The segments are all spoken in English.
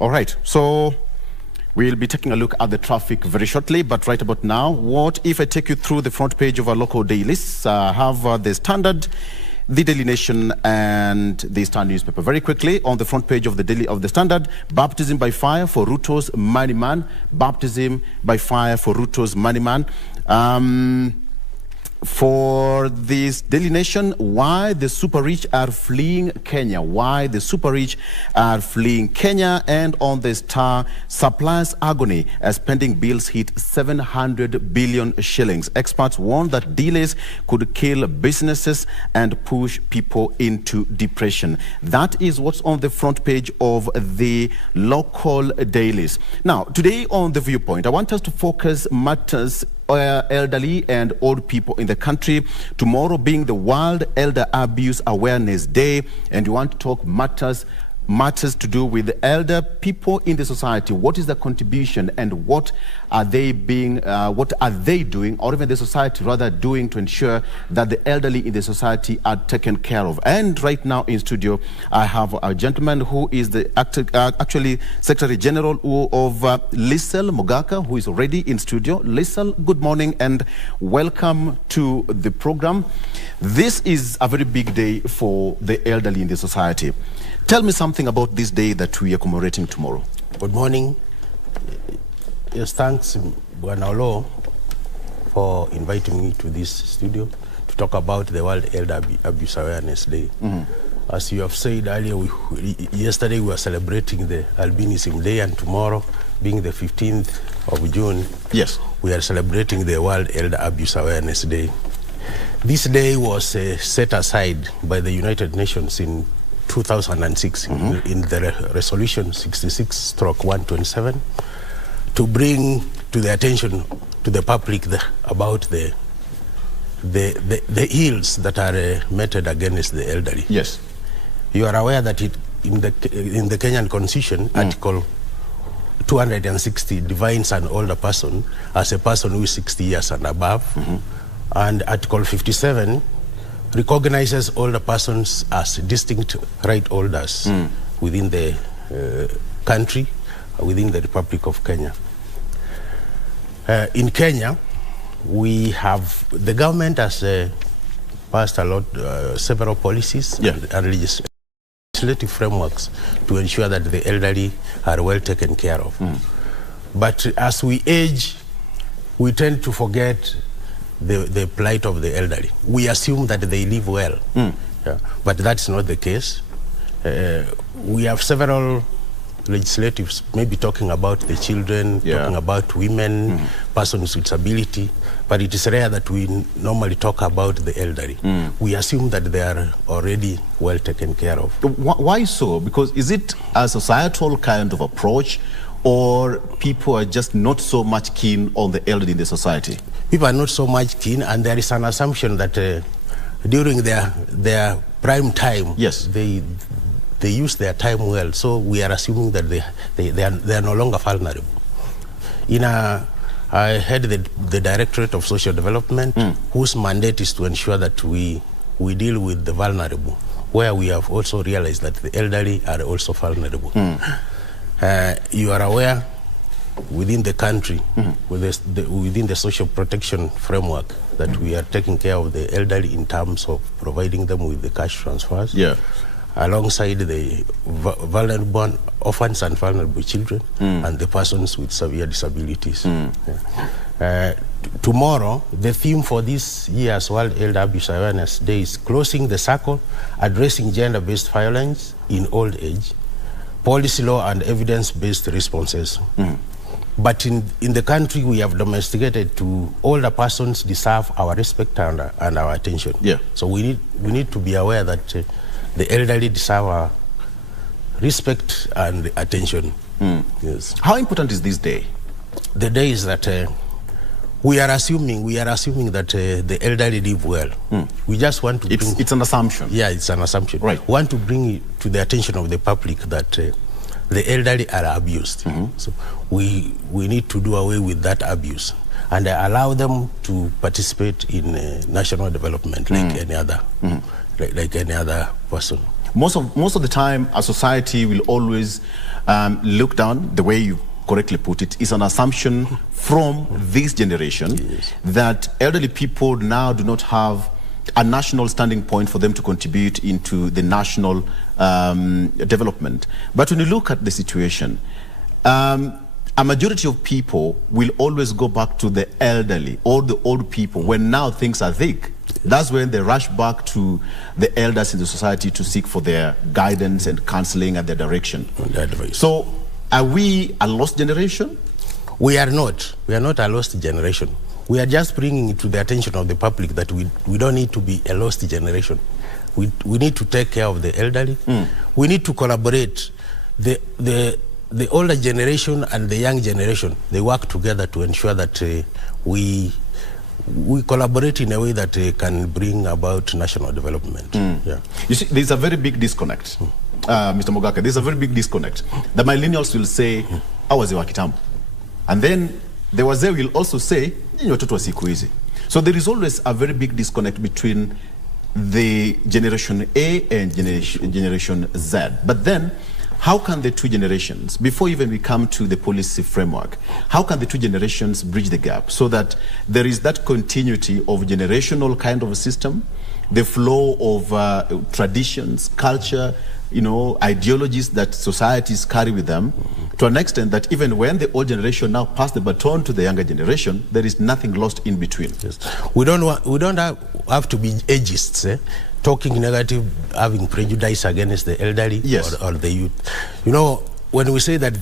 All right, so we'll be taking a look at the traffic very shortly, but right about now, what if I take you through the front page of our local dailies? Have the Standard, the Daily Nation, and the Star newspaper. Very quickly, on the front page of the Standard, baptism by fire for Ruto's money man. Baptism by fire for Ruto's money man. For this Daily Nation, why the super rich are fleeing Kenya. Why the super rich are fleeing Kenya. And on the Star, suppliers agony as pending bills hit 700 billion shillings. Experts warn that delays could kill businesses and push people into depression. That is what's on the front page of the local dailies. Now, today on The Viewpoint, I want us to focus matters elderly and old people in the country. Tomorrow being the World Elder Abuse Awareness Day, and we want to talk matters to do with the elder people in the society. What is the contribution, and what are they doing, or even the society rather doing, to ensure that the elderly in the society are taken care of? And right now in studio, I have a gentleman who is the actually Secretary General of Lisel Mogaka, who is already in studio. Lisel, good morning and welcome to the program. This is a very big day for the elderly in the society. Tell me something about this day that we are commemorating tomorrow. Good morning. Yes, thanks, Buanalo, for inviting me to this studio to talk about the World Elder Abuse Awareness Day. As you have said earlier, yesterday we were celebrating the Albinism Day, and tomorrow, being the 15th of June, yes, we are celebrating the World Elder Abuse Awareness Day. This day was set aside by the United Nations in 2006 in the resolution 66/127 to bring to the attention to the public about the ills that are meted against the elderly. Yes, you are aware that in the Kenyan Constitution, Article 260 defines an older person as a person who is 60 years and above, and Article 57 recognizes older persons as distinct right holders within the country, within the Republic of Kenya. In Kenya, we have, the government has passed several policies and legislative frameworks to ensure that the elderly are well taken care of. But as we age, we tend to forget the plight of the elderly. We assume that they live well, but that's not the case. We have several legislatives maybe talking about the children, talking about women, persons with disability, but it is rare that we normally talk about the elderly. We assume that they are already well taken care of. Why so? Because is it a societal kind of approach, or people are just not so much keen on the elderly in the society? People are not so much keen, and there is an assumption that during their prime time, they use their time well. So we are assuming that they are no longer vulnerable. I head the Directorate of Social Development, whose mandate is to ensure that we deal with the vulnerable, where we have also realized that the elderly are also vulnerable. You are aware, within the country, within the social protection framework, that we are taking care of the elderly in terms of providing them with the cash transfers, alongside the vulnerable orphans and vulnerable children and the persons with severe disabilities. Tomorrow, the theme for this year's World Elder Abuse Awareness Day is Closing the Circle, Addressing Gender-Based Violence in Old Age, Policy, Law and Evidence-Based Responses. But in the country, we have domesticated to older persons deserve our respect and our attention. So we need to be aware that the elderly deserve our respect and attention. Yes. How important is this day? The day is that we are assuming that the elderly live well. We just want to bring... It's an assumption. Yeah, it's an assumption. Right. We want to bring it to the attention of the public that the elderly are abused. So we need to do away with that abuse and allow them to participate in national development like any other, like any other person. Most of the time, a society will always look down, the way you correctly put it, is an assumption from this generation that elderly people now do not have a national standing point for them to contribute into the national development. But when you look at the situation, a majority of people will always go back to the elderly or the old people when now things are thick. That's when they rush back to the elders in the society to seek for their guidance and counseling and their direction. So, are we a lost generation? We are not. We are not a lost generation. We are just bringing it to the attention of the public that we don't need to be a lost generation. We need to take care of the elderly. We need to collaborate. The older generation and the young generation, they work together to ensure that we collaborate in a way that can bring about national development. Yeah. You see, there's a very big disconnect, Mr. Mogaka. There's a very big disconnect. The millennials will say, I was a kitambo. And then the wazee will also say, so there is always a very big disconnect between the generation A and generation Z. But then, how can the two generations, before even we come to the policy framework, how can the two generations bridge the gap so that there is that continuity of generational kind of a system, the flow of traditions, culture, ideologies that societies carry with them, to an extent that even when the old generation now pass the baton to the younger generation, there is nothing lost in between. Yes. We don't have to be agists, talking negative, having prejudice against the elderly or the youth. When we say that,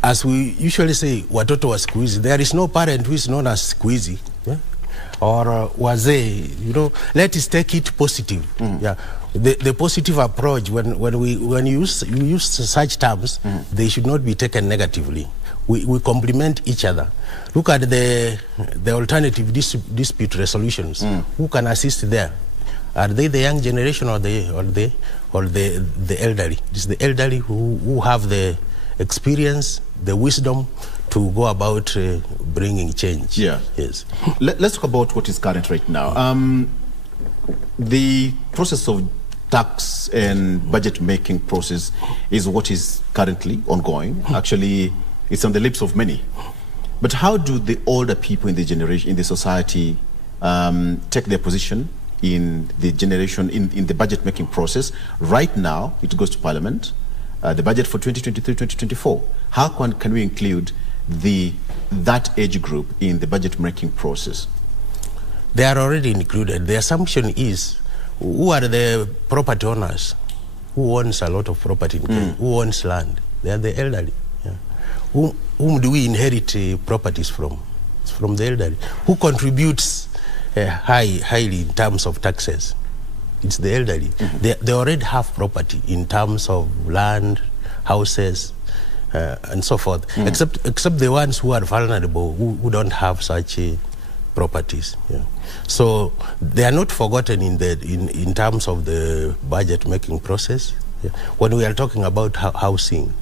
as we usually say, watoto wa squeezy, there is no parent who is known as squeezy, or wazee. Let us take it positive. The positive approach, when you use such terms, they should not be taken negatively. We complement each other. Look at the alternative dispute resolutions. Who can assist there? Are they the young generation or the elderly? It is the elderly who have the experience, the wisdom to go about bringing change. Yeah. Yes. Let's talk about what is current right now. The process of tax and budget making process is what is currently ongoing. Actually, it's on the lips of many. But how do the older people in the society take their position in the in the budget making process? Right now, it goes to Parliament, the budget for 2023-2024. How can we include that age group in the budget making process? They are already included. The assumption is, who are the property owners? Who owns a lot of property in Kenya? Who owns land? They are the elderly. Yeah. Whom do we inherit properties from? It's from the elderly. Who contributes highly in terms of taxes? It's the elderly. They already have property in terms of land, houses, and so forth, except the ones who are vulnerable, who don't have such properties. Yeah. So they are not forgotten in terms of the budget making process. Yeah. When we are talking about housing,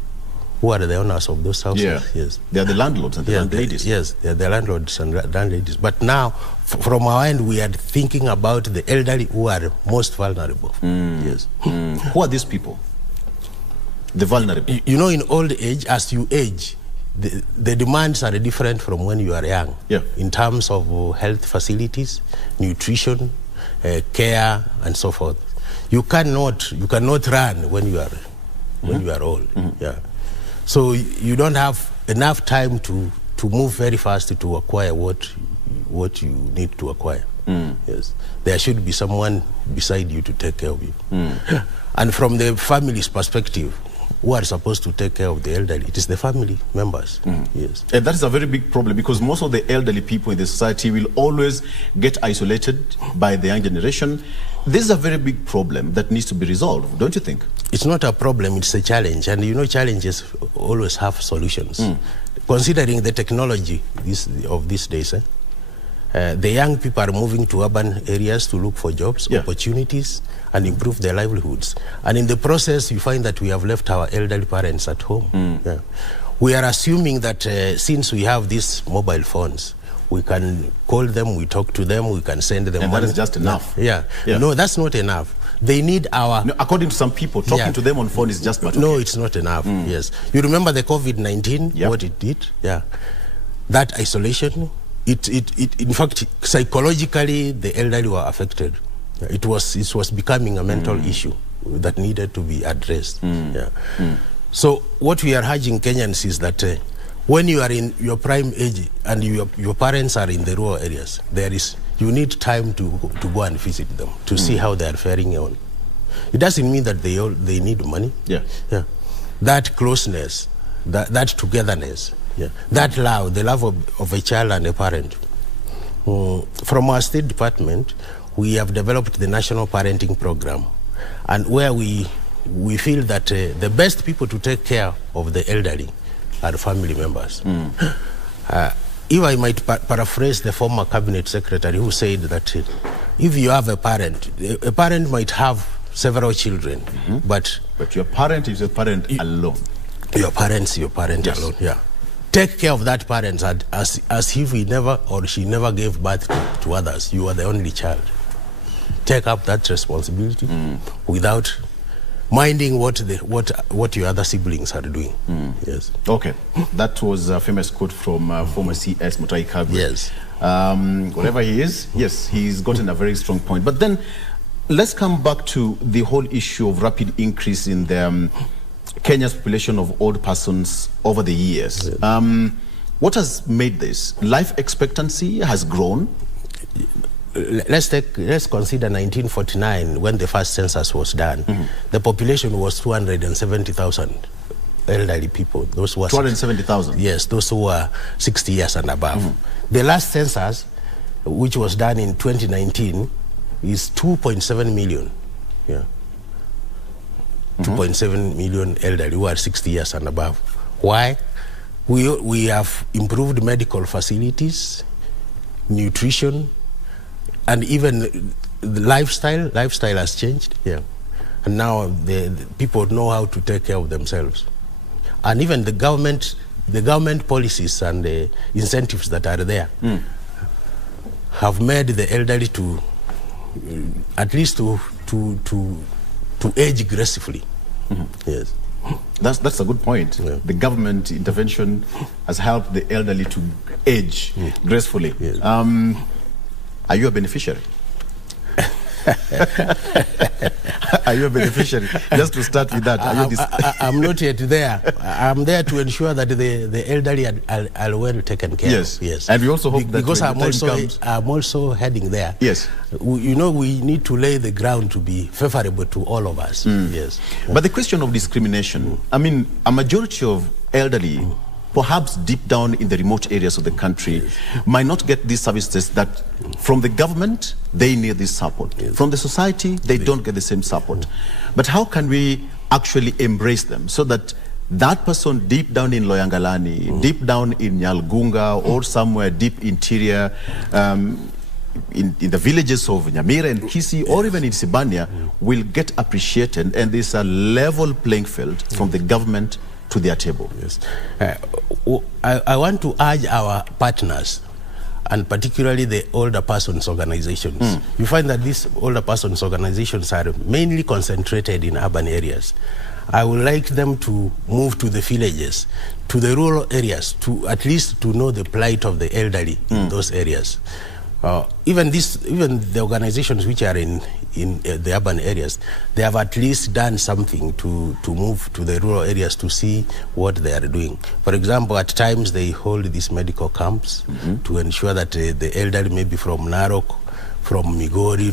who are the owners of those houses? Yeah. Yes. They are the landlords and the landladies. Yes, they are the landlords and landladies. But now, from our end, we are thinking about the elderly who are most vulnerable. Yes. Who are these people? The vulnerable. In old age, as you age, the demands are different from when you are young. Yeah. In terms of health facilities, nutrition, care, and so forth. You cannot run when you are old. Yeah. So you don't have enough time to move very fast to acquire what you need to acquire. Yes. There should be someone beside you to take care of you. And from the family's perspective, who are supposed to take care of the elderly? It is the family members. Yes. And that is a very big problem, because most of the elderly people in the society will always get isolated by the young generation. This is a very big problem that needs to be resolved, don't you think? It's not a problem, it's a challenge. And challenges always have solutions. Considering the technology of these days, the young people are moving to urban areas to look for jobs, opportunities, and improve their livelihoods. And in the process, you find that we have left our elderly parents at home. Yeah. We are assuming that since we have these mobile phones, we can call them, we talk to them, we can send them money. And that is just enough. Yeah. No, that's not enough. They need our... No, according to some people, talking to them on phone is just not okay. No, it's not enough, yes. You remember the COVID-19, what it did? Yeah. That isolation, in fact, psychologically, the elderly were affected. It was becoming a mental issue that needed to be addressed. So what we are urging Kenyans is that when you are in your prime age and your parents are in the rural areas, you need time to go and visit them, to see how they are faring on. It doesn't mean that they need money. That closeness, that togetherness, that love, the love of a child and a parent. From our State Department, we have developed the National Parenting Program, and where we feel that the best people to take care of the elderly are family members. If I might paraphrase the former cabinet secretary who said that if you have a parent might have several children, but your parent is your parent alone. Your parent's your parent alone, Take care of that parent as if he never or she never gave birth to others. You are the only child. Take up that responsibility without minding what your other siblings are doing. Yes. Okay. That was a famous quote from former CS Mutahi Kagwe. Yes. Whatever he is, yes, he's gotten a very strong point. But then let's come back to the whole issue of rapid increase in the Kenya's population of old persons over the years. Yes. What has made this? Life expectancy has grown. Let's consider 1949 when the first census was done. The population was 270,000 elderly people. Those who were 270,000. Yes, those who were 60 years and above. The last census, which was done in 2019, is 2.7 million. 2.7 million elderly who are 60 years and above. Why? We have improved medical facilities, nutrition, and even the lifestyle has changed, and now the people know how to take care of themselves. And even the government policies and the incentives that are there have made the elderly to at least to age gracefully. Yes. That's a good point. The government intervention has helped the elderly to age gracefully. Yes. Are you a beneficiary? Are you a beneficiary? Just to start with that. I'm not yet there. I'm there to ensure that the elderly are well taken care of. Yes. And we also hope that because I'm also heading there. Yes. We need to lay the ground to be favorable to all of us. Yes. But the question of discrimination, I mean, a majority of elderly, perhaps deep down in the remote areas of the country, might not get these services that from the government, they need this support. From the society, they don't get the same support. But how can we actually embrace them so that that person deep down in Loyangalani, deep down in Nyalgunga, or somewhere deep interior, in the villages of Nyamira and Kisi, or even in Sibania, will get appreciated, and there's a level playing field from the government to their table? Yes. I want to urge our partners, and particularly the older persons organizations. You find that these older persons organizations are mainly concentrated in urban areas. I would like them to move to the villages, to the rural areas, to at least to know the plight of the elderly in those areas. Even the organizations which are in the urban areas, they have at least done something to move to the rural areas to see what they are doing. For example, at times they hold these medical camps to ensure that the elderly, maybe from Narok, from Migori,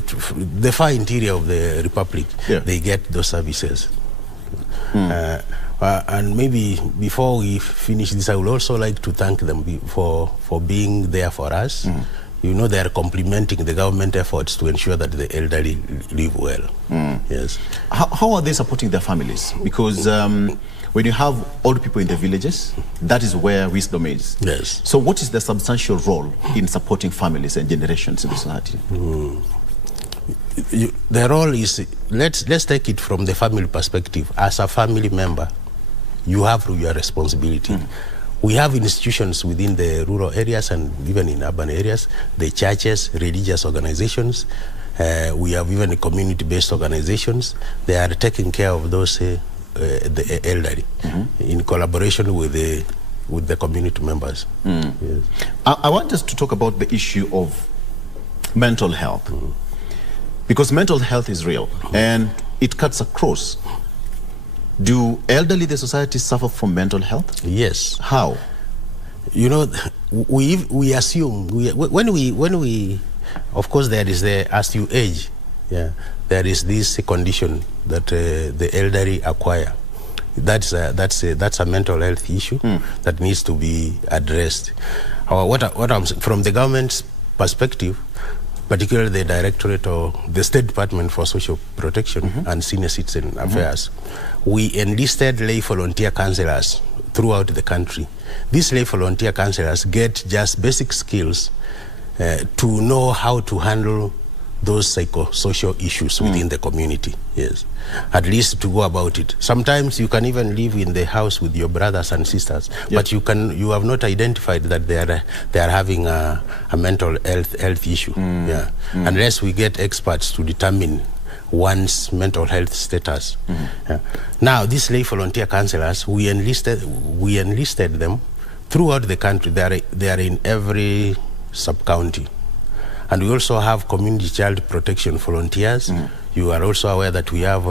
the far interior of the Republic, they get those services. And maybe before we finish this, I would also like to thank them for being there for us. You know, they are complementing the government efforts to ensure that the elderly live well. Yes. How are they supporting their families? Because when you have old people in the villages, that is where wisdom is. Yes. So what is the substantial role in supporting families and generations in the society? The role is, let's take it from the family perspective. As a family member, you have your responsibility. We have institutions within the rural areas and even in urban areas, the churches, religious organizations. We have even community-based organizations. They are taking care of those the elderly in collaboration with the community members. Yes. I want us to talk about the issue of mental health, because mental health is real and it cuts across. Do elderly in the society suffer from mental health? Yes. How? You know, we assume when we of course there is as you age, there is this condition that the elderly acquire. That's a mental health issue that needs to be addressed. From the government's perspective, particularly the Directorate or the State Department for Social Protection and Senior Citizen Affairs, we enlisted lay volunteer counselors throughout the country. These lay volunteer counselors get just basic skills to know how to handle those psychosocial issues within the community. Yes, at least to go about it. Sometimes you can even live in the house with your brothers and sisters, but you have not identified that they are having a mental health issue. Unless we get experts to determine one's mental health status. Now, these lay volunteer counselors, we enlisted them throughout the country. They are in every sub-county. And we also have community child protection volunteers. You are also aware that we have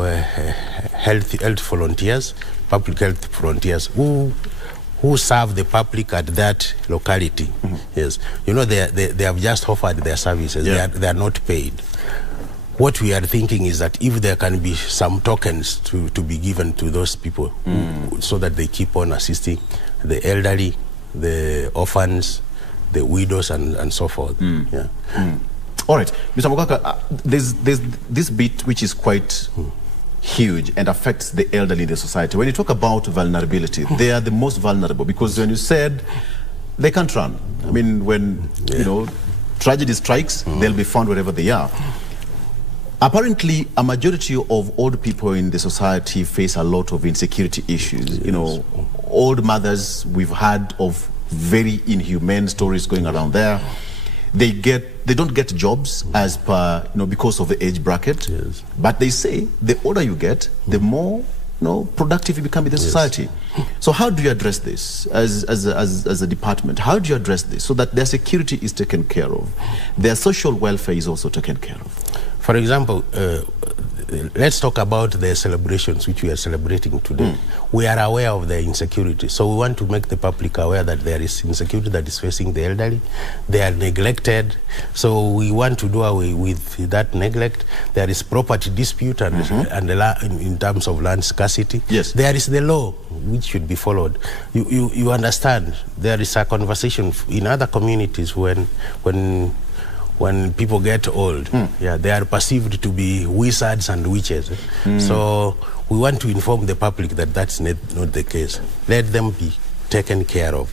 health volunteers, public health volunteers who serve the public at that locality. Yes, you know, they have just offered their services. They are not paid. What we are thinking is that if there can be some tokens to be given to those people so that they keep on assisting the elderly, the orphans, the widows, and so forth. All right, Mr. Mugaka, there's this bit which is quite huge and affects the elderly in the society. When you talk about vulnerability, they are the most vulnerable, because when you said they can't run, I mean, when you know tragedy strikes, they'll be found wherever they are. Apparently, a majority of old people in the society face a lot of insecurity issues. You know, old mothers, we've heard of very inhumane stories going around there. They don't get jobs as per, you know, because of the age bracket. But they say the older you get, the more productive you become in the society. So how do you address this as a department? How do you address this so that their security is taken care of, their social welfare is also taken care of? For example, let's talk about the celebrations which we are celebrating today. We are aware of the insecurity, so we want to make the public aware that there is insecurity that is facing the elderly. They are neglected, so we want to do away with that neglect. There is property dispute and in terms of land scarcity. There is the law which should be followed. You understand, there is a conversation in other communities when people get old, they are perceived to be wizards and witches. So we want to inform the public that that's not the case. Let them be taken care of.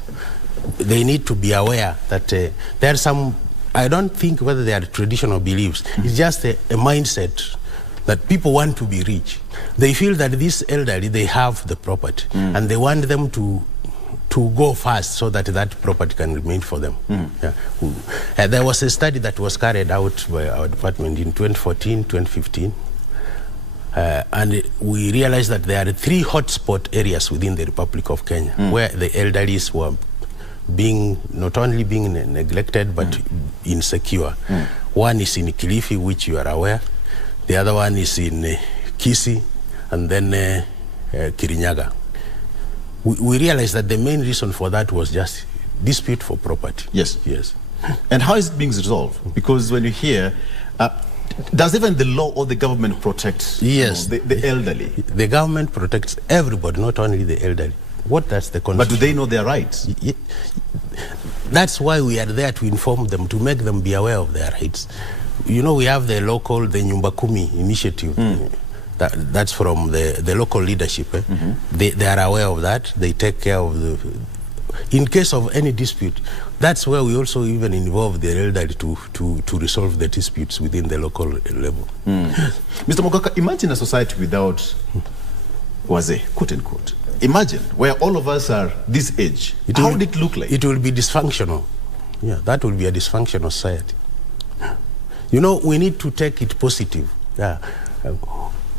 They need to be aware that there are some, I don't think whether they are traditional beliefs, it's just a mindset that people want to be rich. They feel that this elderly, they have the property, and they want them to go fast so that that property can remain for them. There was a study that was carried out by our department in 2014, 2015, and we realized that there are 3 hotspot areas within the Republic of Kenya where the elderly were not only being neglected but insecure. One is in Kilifi, which you are aware. The other one is in Kisii, and then Kirinyaga. We realized that the main reason for that was just dispute for property. Yes. And how is it being resolved? Because when you hear, does even the law or the government protect the elderly? The government protects everybody, not only the elderly. What does the Constitution? But do they know their rights? That's why we are there, to inform them, to make them be aware of their rights. You know, we have the Nyumba Kumi initiative. That's from the local leadership. They are aware of that. They take care of in case of any dispute. That's where we also even involve the elderly to resolve the disputes within the local level. Mr. Mogaka, imagine a society without waze, quote unquote. Imagine where all of us are this age. How would it look like? It will be dysfunctional. That will be a dysfunctional society. You know, we need to take it positive. Yeah.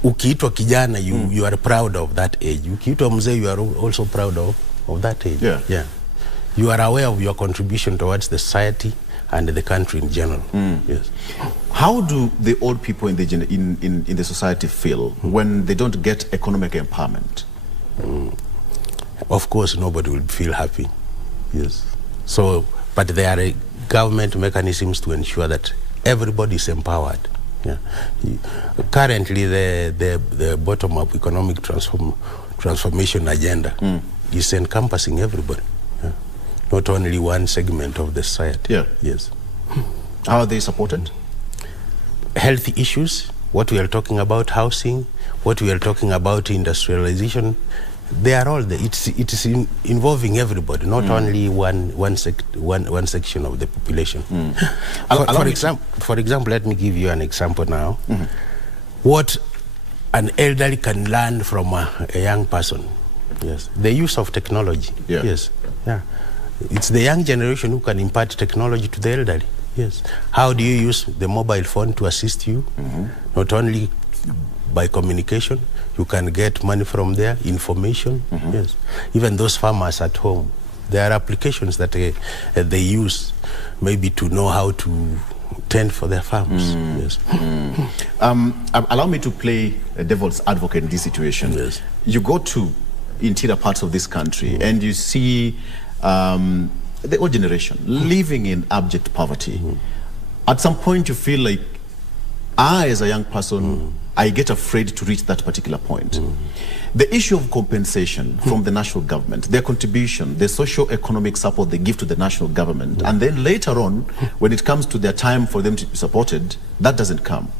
Ukiitwa kijana, you are proud of that age. Ukiitwa mzee, you are also proud of that age. Yeah. Yeah. You are aware of your contribution towards the society and the country in general. Yes. How do the old people in the society feel when they don't get economic empowerment? Of course, nobody will feel happy. Yes. So, but there are government mechanisms to ensure that everybody is empowered. Yeah. Currently, the bottom-up economic transformation agenda is encompassing everybody, not only one segment of the society. Yeah. Yes. How are they supported? Healthy issues, what we are talking about, housing, what we are talking about, industrialization, they are all there. It is involving everybody, not only one section of the population. For example, let me give you an example now. What an elderly can learn from a young person. Yes, the use of technology. Yeah. Yes, yeah. It's the young generation who can impart technology to the elderly. Yes. How do you use the mobile phone to assist you? Not only by communication, you can get money from there, information. Yes. Even those farmers at home, there are applications that they use maybe to know how to tend for their farms. Yes. Allow me to play a devil's advocate in this situation. Yes. You go to interior parts of this country and you see the old generation living in abject poverty. At some point you feel like, I as a young person, I get afraid to reach that particular point. The issue of compensation from the national government, their contribution, the socio-economic support they give to the national government, and then later on, when it comes to their time for them to be supported, that doesn't come.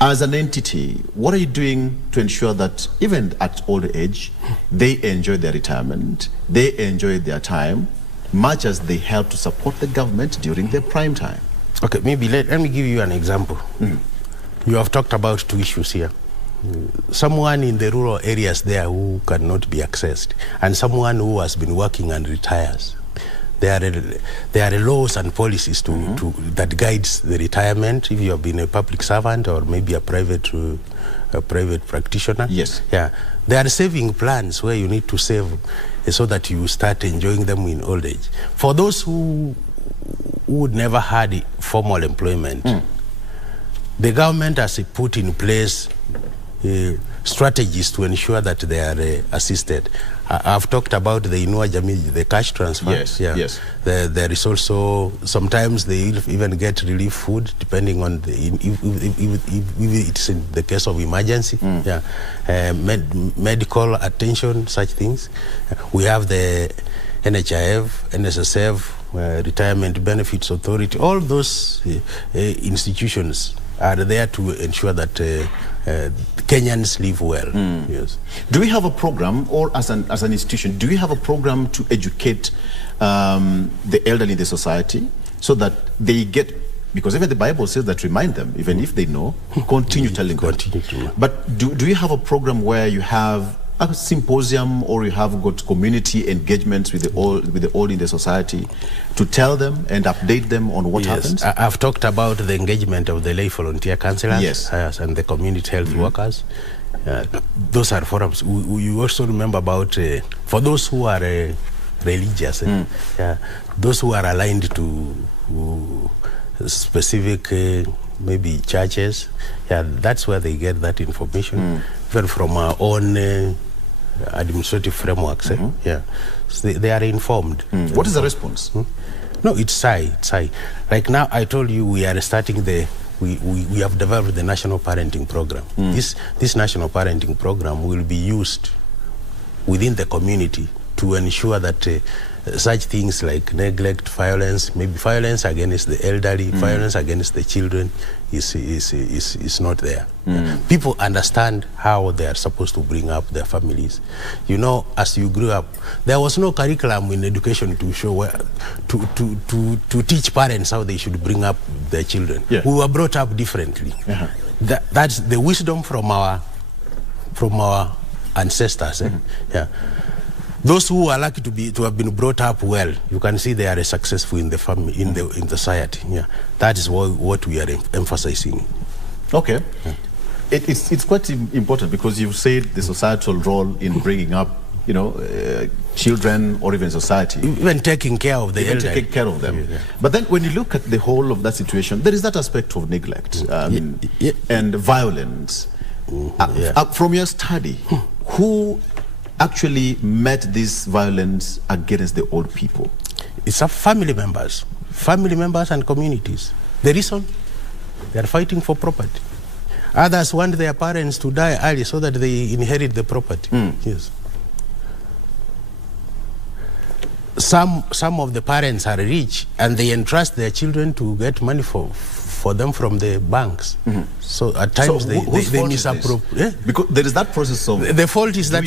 As an entity, what are you doing to ensure that even at older age, they enjoy their retirement, they enjoy their time, much as they help to support the government during their prime time? Okay, maybe let me give you an example. You have talked about two issues here. Someone in the rural areas there who cannot be accessed, and someone who has been working and retires. There are laws and policies that guides the retirement if you have been a public servant or maybe a private practitioner. Yes. Yeah. There are saving plans where you need to save so that you start enjoying them in old age. For those who would never had formal employment, the government has put in place strategies to ensure that they are assisted. I've talked about the Inua Jamii, the cash transfer. Yes, yeah. yes. There is also, sometimes they even get relief food, depending on if it's in the case of emergency. Yeah. Medical attention, such things. We have the NHIF, NSSF, Retirement Benefits Authority. All those institutions are there to ensure that Kenyans live well. Yes. Do we have a program, or as an institution, do we have a program to educate the elderly in the society so that they get, because even the Bible says that remind them, even if they know, continue telling them. But do you have a program where you have a symposium, or you have got community engagements with the old in the society to tell them and update them on what happens? I've talked about the engagement of the lay volunteer councillors, yes, and the community health workers. Those are forums. You also remember about for those who are religious, those who are aligned to specific maybe churches. Yeah, that's where they get that information, even from our own administrative frameworks. Yeah, so they are informed. What is the response? No, it's high. Like now, I told you we are starting we have developed the national parenting program. This national parenting program will be used within the community to ensure that such things like neglect, violence, maybe violence against the elderly, violence against the children is not there. People understand how they are supposed to bring up their families. You know, as you grew up, there was no curriculum in education to show to teach parents how they should bring up their children. Yeah. We were brought up differently. That's the wisdom from our ancestors. Yeah. Those who are lucky to have been brought up well, you can see they are successful in the family, in the society. Yeah, that is what we are emphasizing. Okay, yeah. It's quite important because you've said the societal role in bringing up, children or even society, even taking care of the elderly. Taking care of them. Yeah. But then when you look at the whole of that situation, there is that aspect of neglect and violence. From your study, who actually met this violence against the old people? It's family members and communities. The reason? They are fighting for property. Others want their parents to die early so that they inherit the property. Yes. Some of the parents are rich and they entrust their children to get money for them from the banks. So at times they misappropriate. Because there is that process of the fault is that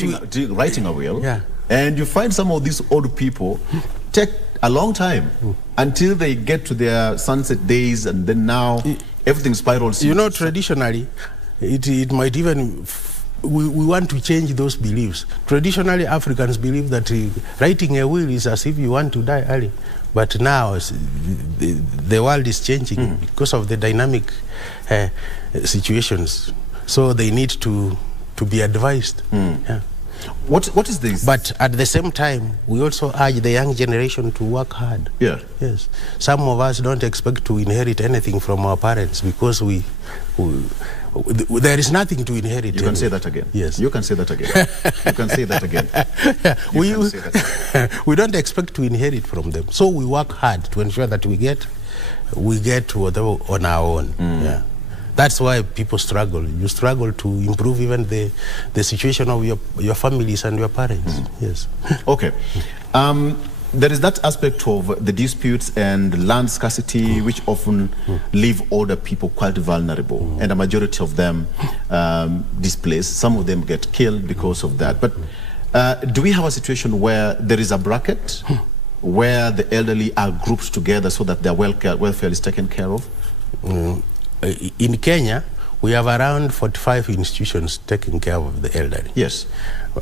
writing a will, and you find some of these old people take a long time until they get to their sunset days, and then now everything spirals. Traditionally, it might even we want to change those beliefs. Traditionally, Africans believe that writing a will is as if you want to die early. But now the world is changing because of the dynamic situations. So they need to be advised. Yeah. What is this? But at the same time, we also urge the young generation to work hard. Yeah. Yes. Some of us don't expect to inherit anything from our parents because there is nothing to inherit. You can say that again. Yes. You can say that again. You can say that again. We don't expect to inherit from them. So we work hard to ensure that we get whatever on our own. Yeah. That's why people struggle. You struggle to improve even the situation of your families and your parents. Yes. Okay. There is that aspect of the disputes and land scarcity, which often leave older people quite vulnerable, and a majority of them displaced. Some of them get killed because of that. But do we have a situation where there is a bracket where the elderly are grouped together so that their welfare is taken care of? In Kenya, we have around 45 institutions taking care of the elderly. Yes.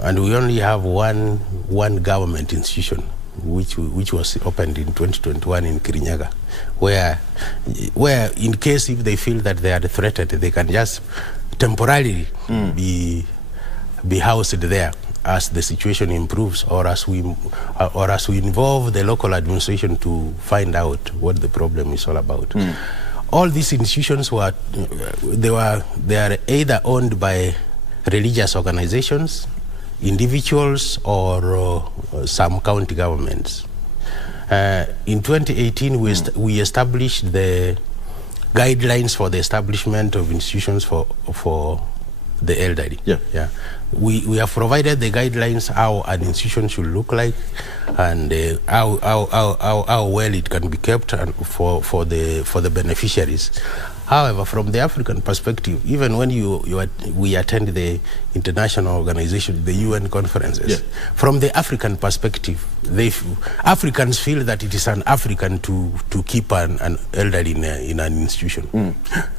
And we only have one government institution, which was opened in 2021 in Kirinyaga, where in case if they feel that they are threatened, they can just temporarily be housed there as the situation improves, or as we involve the local administration to find out what the problem is all about. All these institutions they are either owned by religious organizations, individuals, or some county governments. In 2018, we established the guidelines for the establishment of institutions for the elderly. Yeah. We have provided the guidelines how an institution should look like, and how well it can be kept and for the beneficiaries. However, from the African perspective, even when we attend the international organization, the UN conferences, from the African perspective, Africans feel that it is an African to keep an elderly in an institution.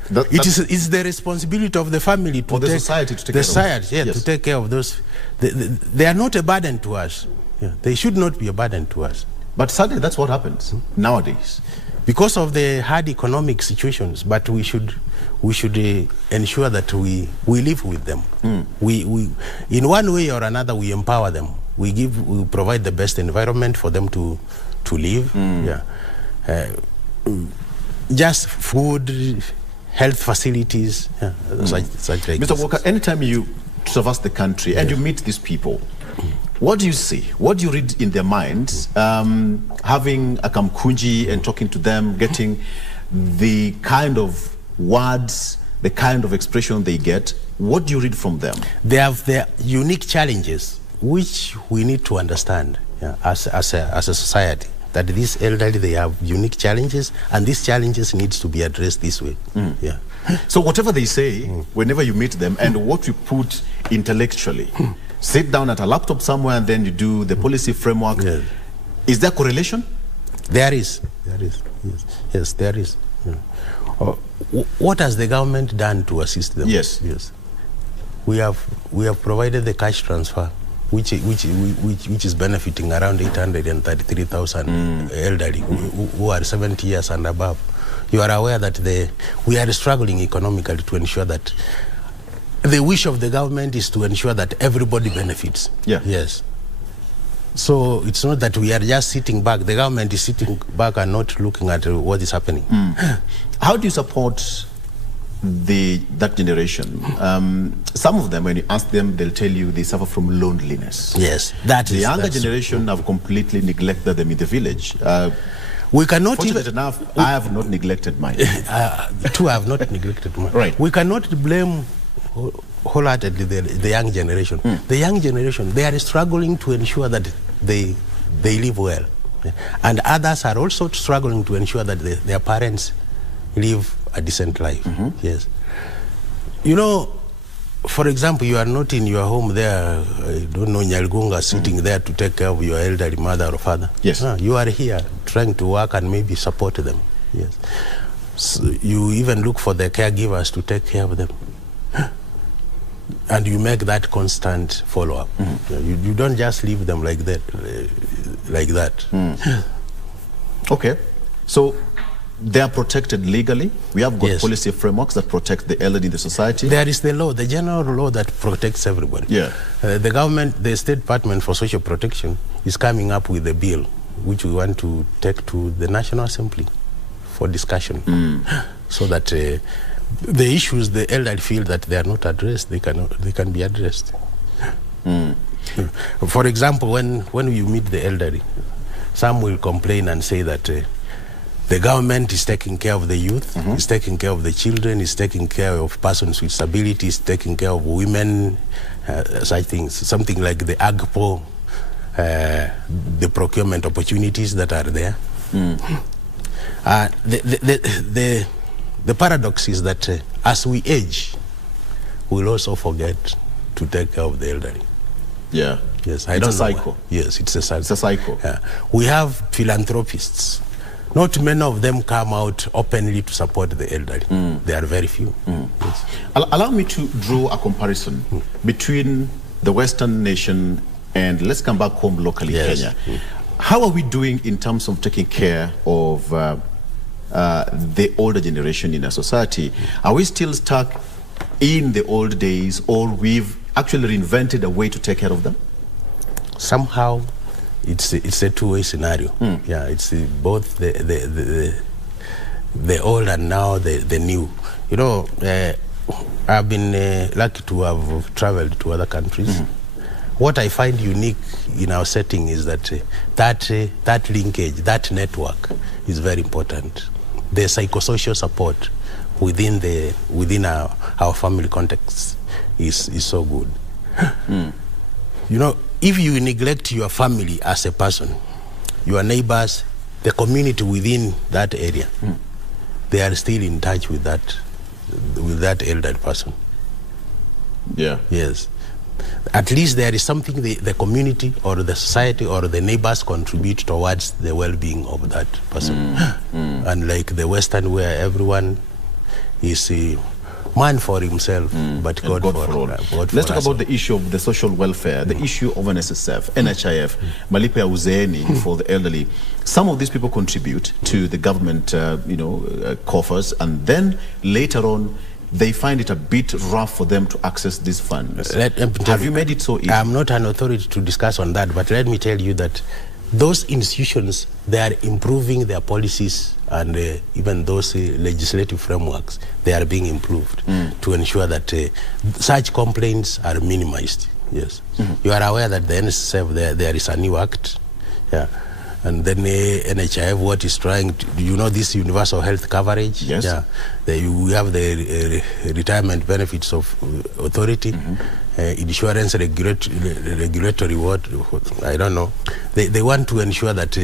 It's the responsibility of the family to the society to take care of to take care of those. They are not a burden to us. Yeah. They should not be a burden to us. But sadly, that's what happens nowadays. Because of the hard economic situations, but we should ensure that we live with them. We in one way or another we empower them. We provide the best environment for them to live. Just food, health facilities, such like Mr. this. Walker, anytime you traverse the country and you meet these people, what do you see? What do you read in their minds? Having a kamkunji and talking to them, getting the kind of words, the kind of expression they get, what do you read from them? They have their unique challenges, which we need to understand as a society. That these elderly, they have unique challenges, and these challenges needs to be addressed this way. Yeah. So whatever they say, whenever you meet them, and what you put intellectually, sit down at a laptop somewhere and then you do the policy framework. Yes. Is there correlation? There is. Yes, there is. Yeah. What has the government done to assist them? Yes. We have provided the cash transfer which is benefiting around 833,000 elderly who are 70 years and above. You are aware that we are struggling economically to ensure that the wish of the government is to ensure that everybody benefits. Yeah. Yes. So it's not that we are just sitting back. The government is sitting back and not looking at what is happening. How do you support that generation? Some of them, when you ask them, they'll tell you they suffer from loneliness. Yes, the younger generation have completely neglected them in the village. We cannot fortunate enough, I have not neglected mine. Too, I have not neglected mine. Right. We cannot blame wholeheartedly the young generation. The young generation, they are struggling to ensure that they live well, and others are also struggling to ensure that their parents live a decent life. Yes. You know, for example, you are not in your home there, I don't know, Nyalgunga, sitting there to take care of your elderly mother or father. Yes. You are here trying to work and maybe support them. Yes. So you even look for the caregivers to take care of them. And you make that constant follow-up. You don't just leave them like that. Okay. So they are protected legally. We have got policy frameworks that protect the elderly in the society. There is the law, the general law that protects everybody. Yeah. The government, the State Department for Social Protection is coming up with a bill which we want to take to the National Assembly for discussion, so that the issues the elderly feel that they are not addressed, they can be addressed. For example, when you meet the elderly, some will complain and say that the government is taking care of the youth, is taking care of the children, is taking care of persons with disabilities, taking care of women, such things. Something like the AGPO, the procurement opportunities that are there. The paradox is that as we age, we'll also forget to take care of the elderly. Yeah. Yes, it's a cycle. Why. Yes, it's a cycle. It's a cycle. Yeah. We have philanthropists. Not many of them come out openly to support the elderly. There are very few. Yes. Allow me to draw a comparison between the Western nation and, let's come back home locally, Kenya. How are we doing in terms of taking care of the older generation in our society? Are we still stuck in the old days, or we've actually reinvented a way to take care of them? Somehow it's a two-way scenario. Yeah, it's both the old and now the new. You know, I've been lucky to have traveled to other countries. What I find unique in our setting is that that linkage, that network is very important. The psychosocial support within our family context is so good. You know, if you neglect your family as a person, your neighbors, the community within that area, they are still in touch with that elderly person. Yeah. Yes. At least there is something the community or the society or the neighbors contribute towards the well-being of that person. Unlike the Western, where everyone is man for himself, but God for all. Let's talk about the issue of the social welfare, the issue of NSSF, NHIF, malipo ya uzeeni for the elderly. Some of these people contribute to the government, coffers, and then later on, they find it a bit rough for them to access these funds. Have you made it so easy? I'm not an authority to discuss on that, but let me tell you that those institutions, they are improving their policies, and even those legislative frameworks, they are being improved to ensure that such complaints are minimized. Yes. You are aware that the NSSF, there is a new act. Yeah. And then NHIF, what is trying to, you know, this universal health coverage? Yes. Yeah. We have the retirement benefits of authority, insurance regulatory, I don't know. They want to ensure that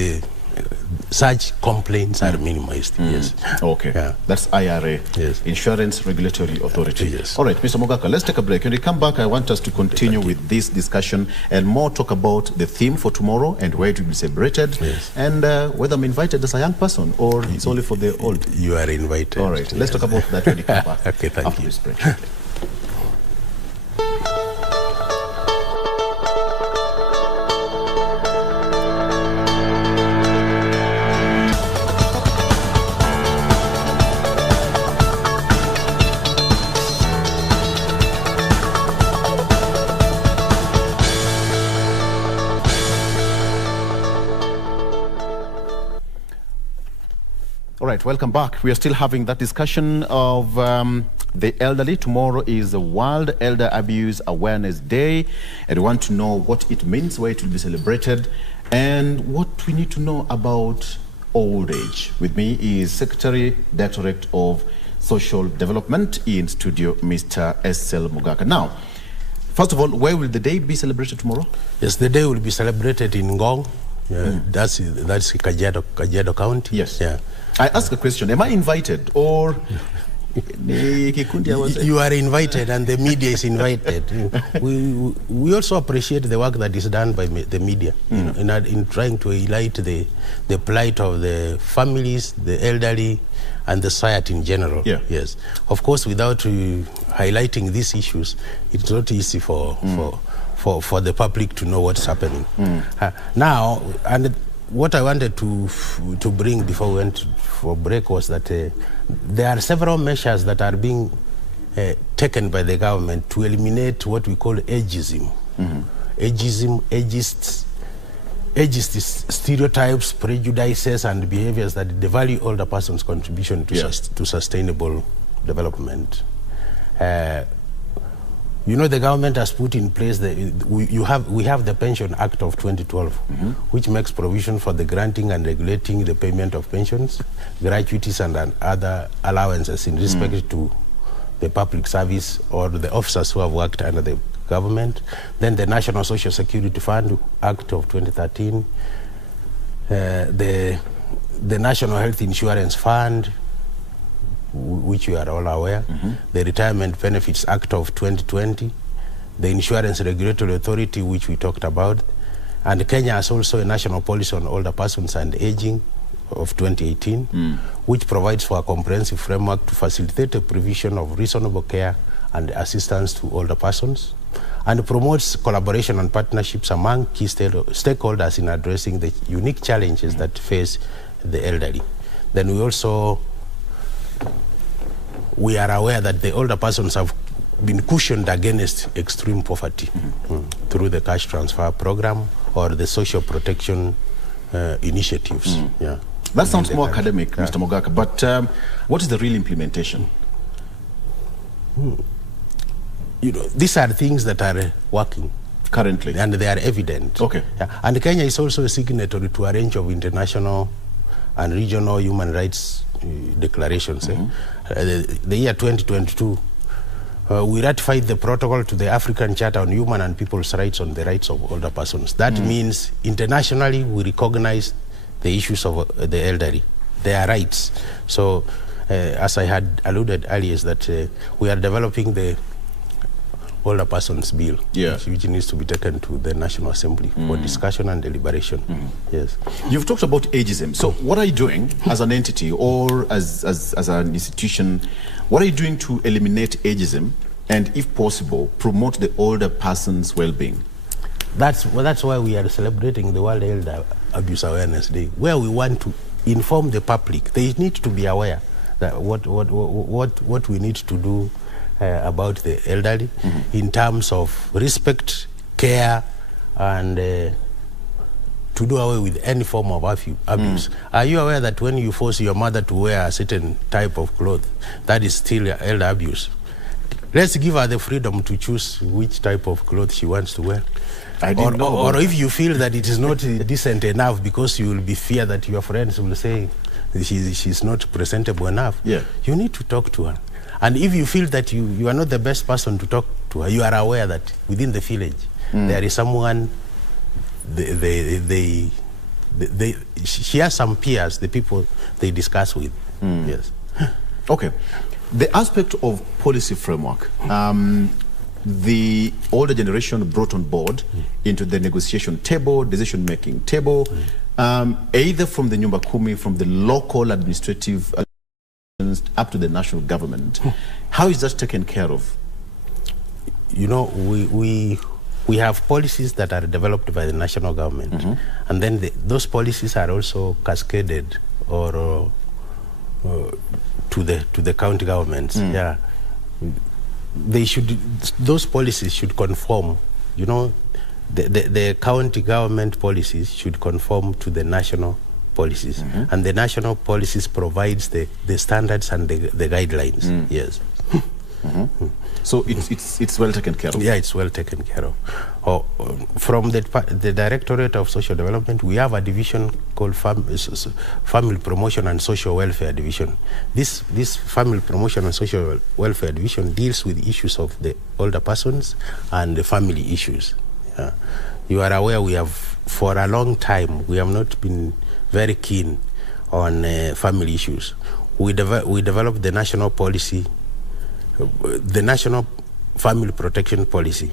such complaints are minimized. Yes. Okay. Yeah. That's IRA. Yes. Insurance Regulatory Authority. Yes. All right, Mr. Mogaka, let's take a break. When we come back, I want us to continue with this discussion and more talk about the theme for tomorrow and where it will be celebrated, and whether I'm invited as a young person or it's only for the old. You are invited. All right. Let's talk about that when we come back. Okay, thank you. After this break. All right, welcome back. We are still having that discussion of the elderly. Tomorrow is the World Elder Abuse Awareness Day, and we want to know what it means, where it will be celebrated, and what we need to know about old age. With me is Secretary Directorate of Social Development in studio, Mr. S.L. Mugaka. Now, first of all, where will the day be celebrated tomorrow? Yes, the day will be celebrated in Ngong. That's Kajiado County. Yes. Yeah. I ask a question. Am I invited or? You are invited, and the media is invited. We also appreciate the work that is done by the media in trying to highlight the plight of the families, the elderly, and the society in general. Yeah. Yes. Of course, without highlighting these issues, it's not easy for the public to know what's happening. Now, and what I wanted to bring before we went for break was that there are several measures that are being taken by the government to eliminate what we call ageism. Ageism, ageist stereotypes, prejudices, and behaviors that devalue older persons' contribution to sustainable development. You know, the government has put in place we have the Pension Act of 2012, which makes provision for the granting and regulating the payment of pensions, gratuities, and other allowances in respect to the public service or the officers who have worked under the government. Then the National Social Security Fund Act of 2013, the National Health Insurance Fund, which you are all aware, the Retirement Benefits Act of 2020, the Insurance Regulatory Authority, which we talked about, and Kenya has also a national policy on older persons and aging of 2018, which provides for a comprehensive framework to facilitate the provision of reasonable care and assistance to older persons, and promotes collaboration and partnerships among key stakeholders in addressing the unique challenges that face the elderly. Then we are aware that the older persons have been cushioned against extreme poverty through the cash transfer program or the social protection initiatives. Yeah. That sounds more academic, Mr. Mugaka, but what is the real implementation? You know, these are things that are working currently, and they are evident. Okay. Yeah. And Kenya is also a signatory to a range of international and regional human rights declarations. The year 2022, we ratified the protocol to the African Charter on Human and People's Rights on the Rights of Older Persons. That means internationally we recognize the issues of the elderly, their rights. So, as I had alluded earlier, is that we are developing the Older Persons Bill, which needs to be taken to the National Assembly for discussion and deliberation. Yes. You've talked about ageism. So what are you doing as an entity or as an institution? What are you doing to eliminate ageism and, if possible, promote the older person's well-being? That's why we are celebrating the World Elder Abuse Awareness Day, where we want to inform the public. They need to be aware that what we need to do about the elderly in terms of respect, care, and to do away with any form of abuse. Are you aware that when you force your mother to wear a certain type of clothes, that is still elder abuse? Let's give her the freedom to choose which type of clothes she wants to wear. Or if you feel that it is not decent enough because you will be fear that your friends will say she's not presentable enough, you need to talk to her. And if you feel that you are not the best person to talk to her, you are aware that within the village there is someone, she has some peers, the people they discuss with. Yes. Okay. The aspect of policy framework, the older generation brought on board into the negotiation table, decision-making table, either from the Nyumba Kumi, from the local administrative up to the national government. How is that taken care of? You know, we have policies that are developed by the national government, and then those policies are also cascaded or to the county governments. Those policies should conform. You know, the county government policies should conform to the national policies. And the national policies provides the standards and the guidelines. Yes. So it's well taken care of? Yeah, it's well taken care of. From the Directorate of Social Development, we have a division called Family Promotion and Social Welfare Division. This Family Promotion and Social Welfare Division deals with issues of the older persons and the family issues. Yeah. You are aware we have, for a long time, we have not been very keen on family issues. We developed the national policy, the National Family Protection Policy,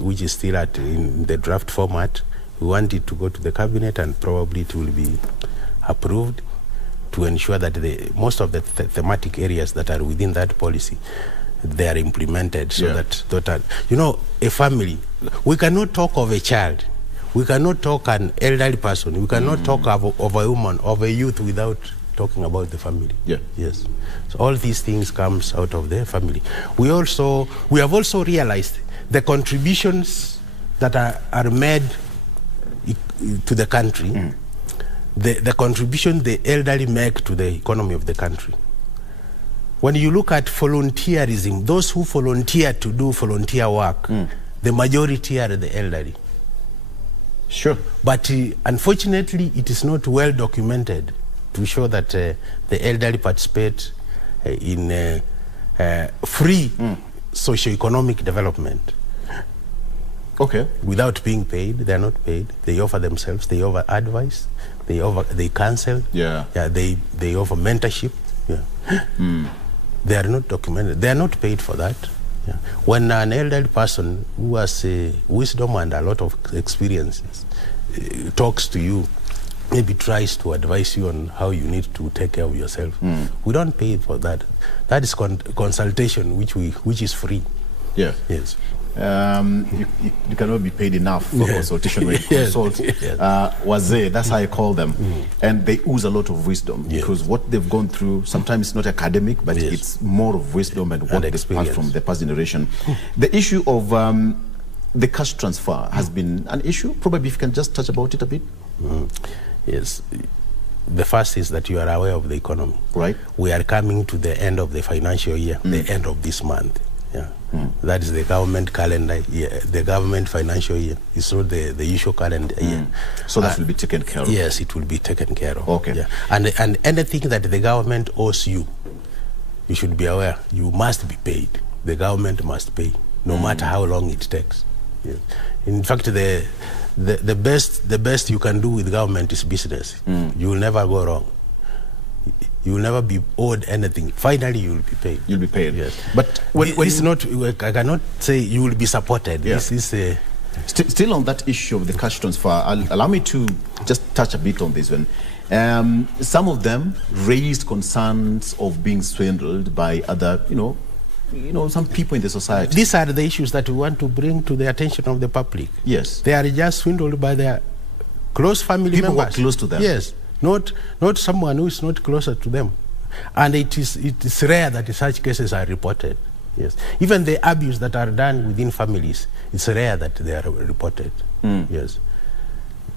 which is still in the draft format. We want it to go to the cabinet, and probably it will be approved to ensure that most of the thematic areas that are within that policy, they are implemented. So that you know, a family, we cannot talk of a child, we cannot talk an elderly person, we cannot talk of a woman, of a youth without talking about the family. Yeah. Yes. So all these things comes out of the family. We have also realized the contributions that are made to the country, the contribution the elderly make to the economy of the country. When you look at volunteerism, those who volunteer to do volunteer work, the majority are the elderly. Sure. But unfortunately, it is not well documented to show that the elderly participate in free socio-economic development. Okay. Without being paid. They are not paid. They offer themselves. They offer advice. They counsel. Yeah. Yeah. They offer mentorship. Yeah. They are not documented. They are not paid for that. Yeah. When an elderly person who has wisdom and a lot of experiences talks to you, maybe tries to advise you on how you need to take care of yourself, we don't pay for that. That is consultation, which is free. Yeah. Yes. You cannot be paid enough for consultation. When you consult wazee, that's how I call them, and they ooze a lot of wisdom because what they've gone through, sometimes it's not academic, but it's more of wisdom and what they've passed from the past generation. The issue of the cash transfer has been an issue. Probably if you can just touch about it a bit. Yes. The first is that you are aware of the economy. Right. We are coming to the end of the financial year, the end of this month. Yeah. That is the government calendar year, the government financial year. It's not the usual calendar year. So that will be taken care of? Yes, it will be taken care of. Okay. Yeah. And anything that the government owes you, you should be aware, you must be paid. The government must pay, no matter how long it takes. Yeah. In fact, the best you can do with government is business. You will never go wrong. You will never be owed anything. Finally, you will be paid. You'll be paid. Yes. But when it's not, I cannot say you will be supported. Yeah. This is still on that issue of the cash transfer. Allow me to just touch a bit on this one. Some of them raised concerns of being swindled by other, some people in the society. These are the issues that we want to bring to the attention of the public. Yes. They are just swindled by their close family people members. Who are close to them. Yes. Not someone who is not closer to them. And it is rare that such cases are reported. Yes. Even the abuse that are done within families, it's rare that they are reported. Yes.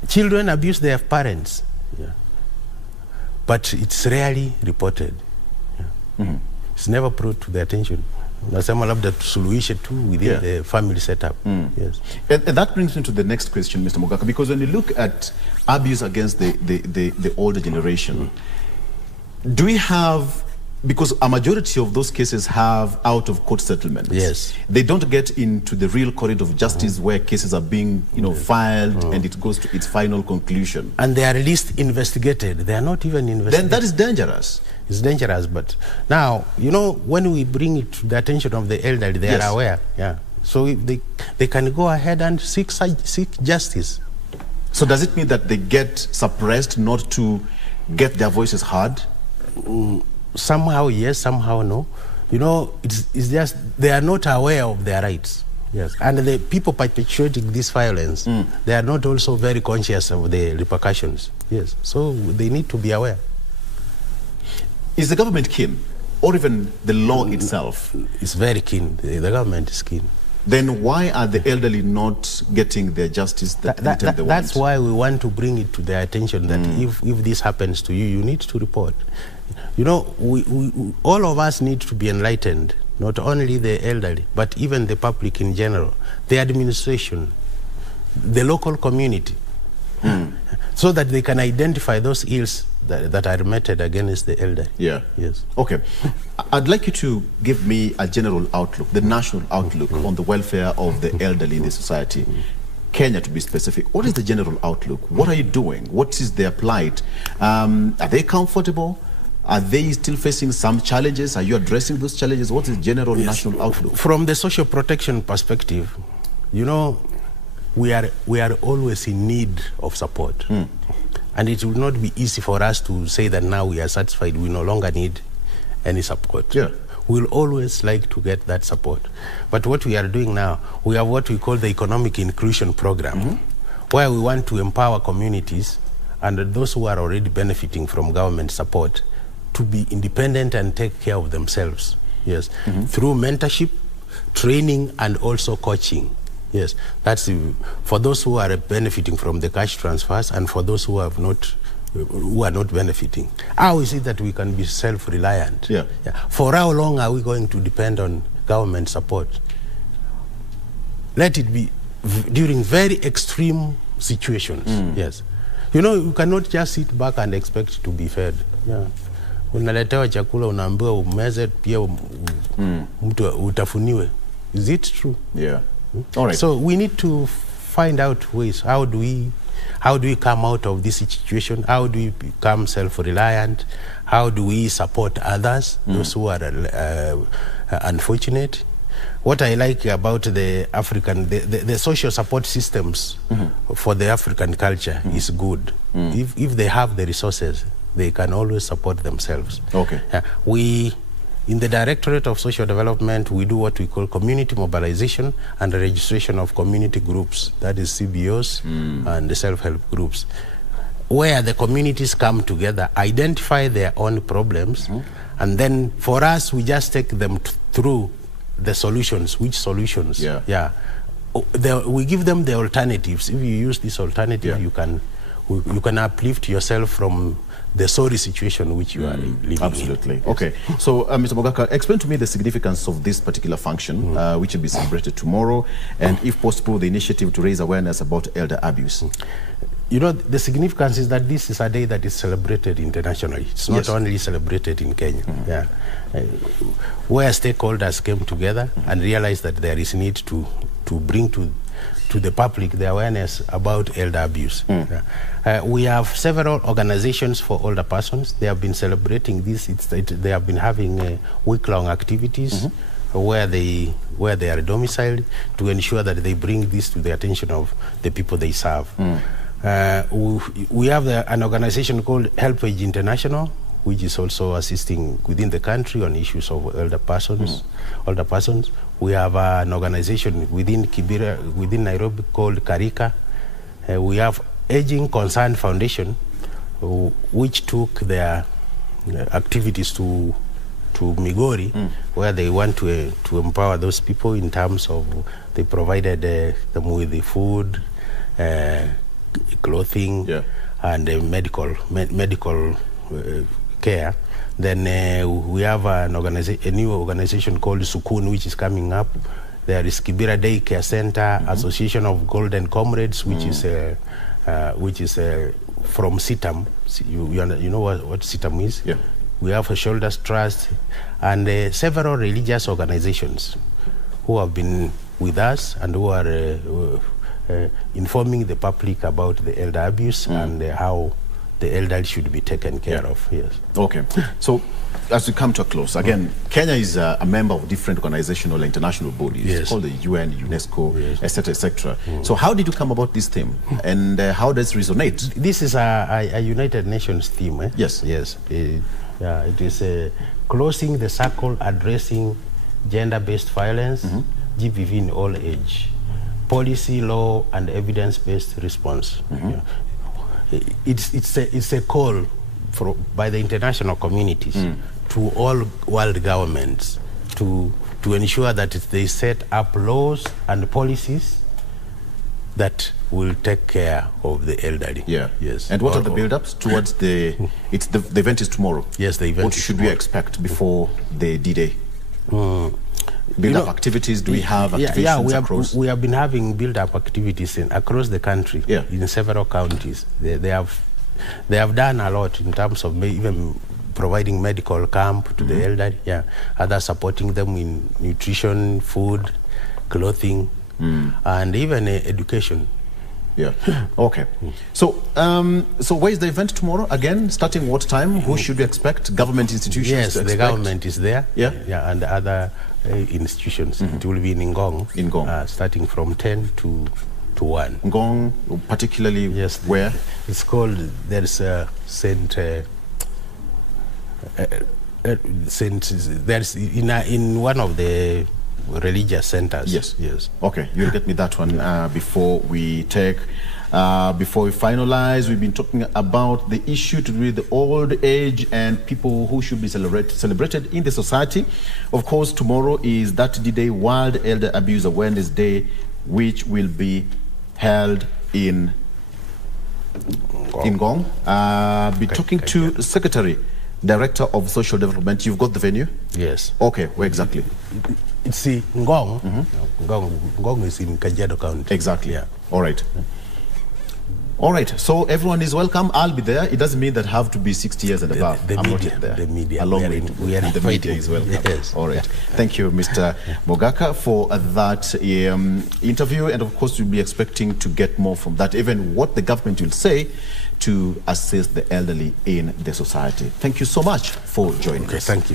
Children abuse their parents. Yeah. But it's rarely reported. Yeah. It's never brought to the attention. Nasema labda tusuluhishe tu within the family setup. Yes. And that brings me to the next question, Mr. Mogaka, because when you look at abuse against the older generation, do we have, because a majority of those cases have out-of-court settlements. Yes. They don't get into the real corridor of justice where cases are being, filed and it goes to its final conclusion. And they are least investigated. They are not even investigated. Then that is dangerous. It's dangerous, but now, when we bring it to the attention of the elderly, they are aware. Yeah. So if they can go ahead and seek justice. So does it mean that they get suppressed not to get their voices heard? Somehow yes, somehow no. It's just they are not aware of their rights. Yes. And the people perpetuating this violence, they are not also very conscious of the repercussions. Yes. So they need to be aware. Is the government keen, or even the law itself? It's very keen. The government is keen. Then why are the elderly not getting their justice that they want? That's why we want to bring it to their attention that if this happens to you, you need to report. You know, we all of us need to be enlightened, not only the elderly, but even the public in general, the administration, the local community, so that they can identify those ills that are meted against the elderly. Yeah. Yes. Okay. I'd like you to give me a general outlook, the national outlook on the welfare of the elderly in the society. Kenya, to be specific. What is the general outlook? What are you doing? What is their plight? Are they comfortable? Are they still facing some challenges? Are you addressing those challenges? What is the general national outlook? From the social protection perspective, you know, we are always in need of support. And it will not be easy for us to say that now we are satisfied, we no longer need any support. Yeah. We'll always like to get that support. But what we are doing now, we have what we call the Economic Inclusion Program, where we want to empower communities and those who are already benefiting from government support to be independent and take care of themselves. Yes. Through mentorship, training, and also coaching. Yes, that's for those who are benefiting from the cash transfers and for those who are not benefiting. How is it that we can be self-reliant? Yeah. For how long are we going to depend on government support? Let it be during very extreme situations. Yes. You know, you cannot just sit back and expect to be fed. Yeah. Unaletewa chakula unaambiwa umeze pia mtu utafuniwe. Is it true? Yeah. All right. So we need to find out ways. How do we come out of this situation? How do we become self-reliant? How do we support others, those who are unfortunate? What I like about the African, the social support systems for the African culture is good. If they have the resources, they can always support themselves. Okay. In the Directorate of Social Development, we do what we call community mobilization and registration of community groups, that is CBOs and the self-help groups, where the communities come together, identify their own problems, and then for us, we just take them through the solutions. Which solutions? Yeah. We give them the alternatives. If you use this alternative, you can uplift yourself from the sorry situation which you are living absolutely. in. Okay. So, Mr. Mogaka, explain to me the significance of this particular function, which will be celebrated tomorrow, and if possible, the initiative to raise awareness about elder abuse. You know, the significance is that this is a day that is celebrated internationally. It's not only celebrated in Kenya. Where stakeholders came together and realized that there is need to bring to the public the awareness about elder abuse. We have several organizations for older persons. They have been celebrating this. They have been having week-long activities where they are domiciled to ensure that they bring this to the attention of the people they serve. We have an organization called HelpAge International, which is also assisting within the country on issues of elder persons. We have an organization within Nairobi called Karika. We have Aging Concerned Foundation, which took their activities to Migori, where they want to empower those people in terms of they provided them with the food, clothing, and medical care. Then we have a new organization called Sukun, which is coming up. There is Kibera Day Care Center, Association of Golden Comrades, which is from Sitam. You know what Sitam is? Yeah. We have a Shoulders Trust and several religious organizations who have been with us and who are informing the public about the elder abuse and how the elderly should be taken care of. Yes. Okay. So, as we come to a close, again, Kenya is a member of different organizational and international bodies called the UN, UNESCO, etc., etc. So, how did you come about this theme, and how does it resonate? This is a United Nations theme. Eh? Yes. Yes. It is closing the circle, addressing gender-based violence, GBV in all age, policy, law, and evidence-based response. It's a call by the international communities to all world governments to to ensure that they set up laws and policies that will take care of the elderly. Yeah. Yes. And what are the build-ups towards the event is tomorrow? Yes, the event. What should we expect before the D-Day? Build-up activities, do we have activations across? We have been having build-up activities across the country, in several counties. They have done a lot in terms of even providing medical camp to the elderly, others supporting them in nutrition, food, clothing, and even education. Yeah. Okay. So, so where is the event tomorrow? Again, starting what time? Who should we expect? Government institutions? Yes, the government is there. Yeah. And other institutions. It will be in Ngong. In Ngong. Starting from 10 to 1. Ngong, particularly. Yes. Where? It's called. There's Saint. There's in one of the religious centers. Yes. Okay, you'll get me that one before we finalize. We've been talking about the issue to do with the old age and people who should be celebrated in the society. Of course, tomorrow is that D-Day, World Elder Abuse Awareness Day, which will be held in Ngong. Be talking to Secretary, Director of Social Development. You've got the venue? Yes. Okay, where exactly? It's Ngong. Ngong is in Kajiado County. Exactly. Yeah. All right. All right. So everyone is welcome. I'll be there. It doesn't mean that I have to be 60 years and above. The media. Along with the media is welcome. Yes. All right. Thank you, Mr. Mogaka, for that interview. And of course, we'll be expecting to get more from that, even what the government will say to assist the elderly in the society. Thank you so much for joining us. Thank you.